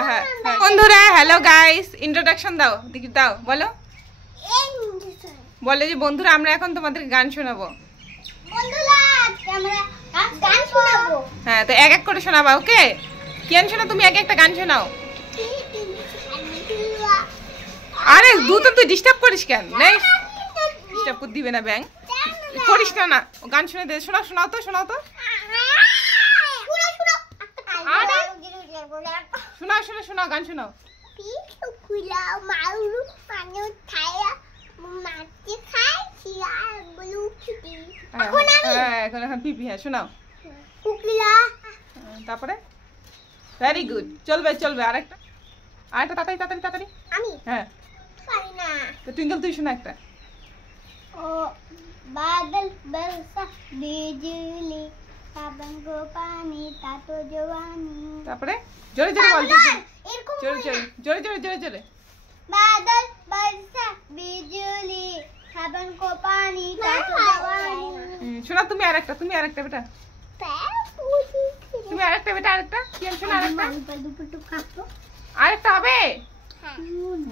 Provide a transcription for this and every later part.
হ্যাঁ হ্যাঁ বন্ধুরা হ্যালো গাইস ইন্ট্রোডাকশন দাও দেখি দাও বলো বলে যে বন্ধুরা আমরা এখন তোমাদের গান শোনাবো বন্ধুরা আমরা গান শোনাবো হ্যাঁ তো এক এক করে শোনাবা ওকে কেন শোনা তুমি এক একটা গান শোনাও আরে তুই ডিস্টার্ব করিস কেন নেই ডিস্টার্ব করে দিবে না ব্যাং করিস না গান শুনে দে শোনাও তো শোনাও গান শোনাও এখন পিপি হ্যাঁ শোনাও তারপরে ভেরি গুড চলবে আরেকটা তাড়াতাড়ি আমি হ্যাঁ পারি না তো টুইঙ্কল তুই শোনা একটা ओ बादल बरसा बिजली सावन को पानी तातो जवानी তারপরে জোরে বল জোরে बादल बरसा बिजली सावन को पानी तातो जवानी শোনা তুমি আরেকটা বেটা তুমি আরেকটা বেটা আরেকটা কি শোনা আরেকটা হবে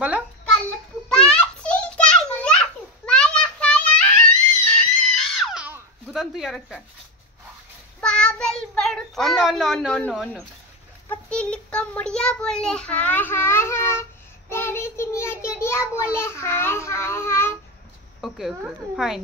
বলো कल पाछी जाइला माया खाया গুদান তুই আরেকটা बादल बरसा অন্য पतिल कमरिया बोले हाय हाय हाय तेरी चिड़िया बोले हाय हाय हाय ओके फाइन